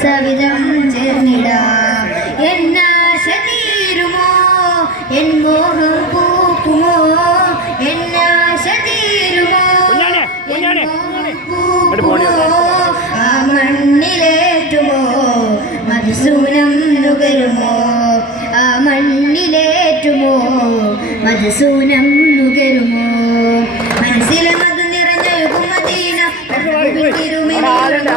സവിധം ചേർന്നിടാം എന്നാശ തീരുമോ N മോഹം പൂക്കുമോ എന്നാശ തീരുമോ N മോഹം പൂക്കുമോ ആ മണ്ണിലേറ്റുമോ മധുസൂനം നുകരുമോ ആ മണ്ണിലേറ്റുമോ മധുസൂനം നുകരുമോ മനസ്സിലെ മധു നിറഞ്ഞൊഴുകും മദീന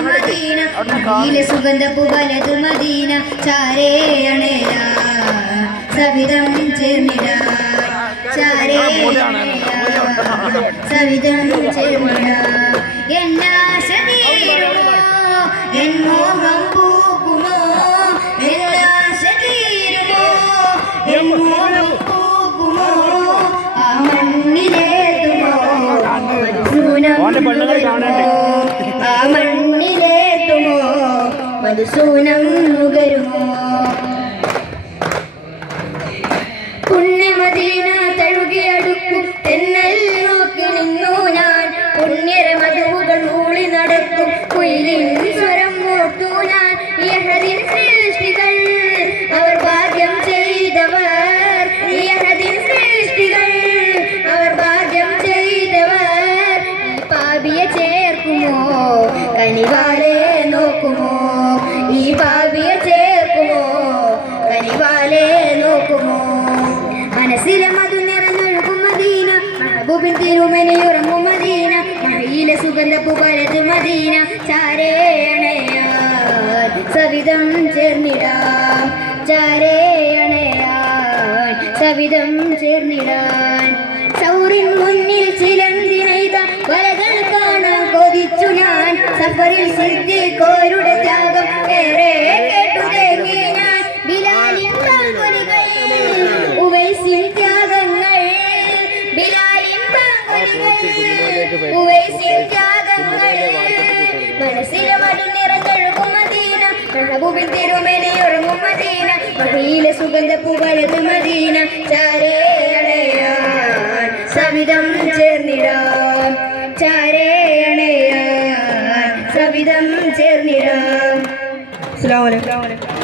മദീന മദീന സുഗന്ധപ്പു വലതു മദീന ചാരേ അണയാ സവിധം ചേർന്നിടാ ചാരേ സവിധം ചേർന്നിടാ എന്നാശ തീരുമോ എൻ മോഹം പൂക്കുമോ എന്നാശ തീരുമോ എൻ മോഹം പൂക്കുമോ ആ മണ്ണിലേതുമോ ആ മണ്ണിലേത്തുമോ മധുസൂനം നുകരുമോ പുണ്യമദീന തഴുകിയടുക്കും തെന്നൽ നോക്കി നിന്നു ഞാൻ പുണ്യര മധുവുകൾ മൂളി നടക്കും കുയിലിൻ സ്വരം മൂർത്തു ഞാൻ യഹദിൻ സൃഷ്ടികൾ അവർ ഭാഗ്യം ചെയ്തവർ യഹദിൻ സൃഷ്ടികൾ അവർ ഭാഗ്യം ചെയ്തവർ പാപിയെ ചേർക്കുമോ കനിവാലെ നോക്കുമോ ഈ പാപിയെ ചേർക്കുമോ കനിവാലെ നോക്കുമോ മനസ്സിലെ മധു നിറഞ്ഞൊഴുകും മദീന മഹബൂബിൻ തിരുമേനിയുറങ്ങും മദീന മഴയിലെ സുഗന്ധപ്പു വലതു മദീന ചാരേ അണയാൻ സവിധം ചേർന്നിടാം ചാരേ അണയാൻ സവിധം ചേർന്നിടാൻ സൗറിൻ മുന്നിൽ ചിലന്തിനെയ്ത വലകൾ കാണാൻ കൊതിച്ചു ഞാൻ സഫറിൽ സിദ്ദീഖോരുടെ ത്യാഗം ഏറെ കേട്ടു തേങ്ങി ഞാൻ ബിലാലിൻ ബാങ്കുലികൾ ഉവൈസിൻ ത്യാഗങ്ങൾ ബിലാലിൻ ബാങ്കുലികൾ ഉവൈസിൻ ത്യാഗങ്ങൾ മനസ്സിലെ മധു നിറഞ്ഞൊഴുകും മദീന മഹബൂബിൻ തിരുമേനിയുറങ്ങും മദീന മഴയിലെ സുഗന്ധപ്പു വലതു മദീന ചാരേ അണയാൻ സവിധം ചേർന്നിടാം ചാരേ അണയാൻ സവിധം ചേർന്നിടാം. അസ്സലാമു അലൈക്കും.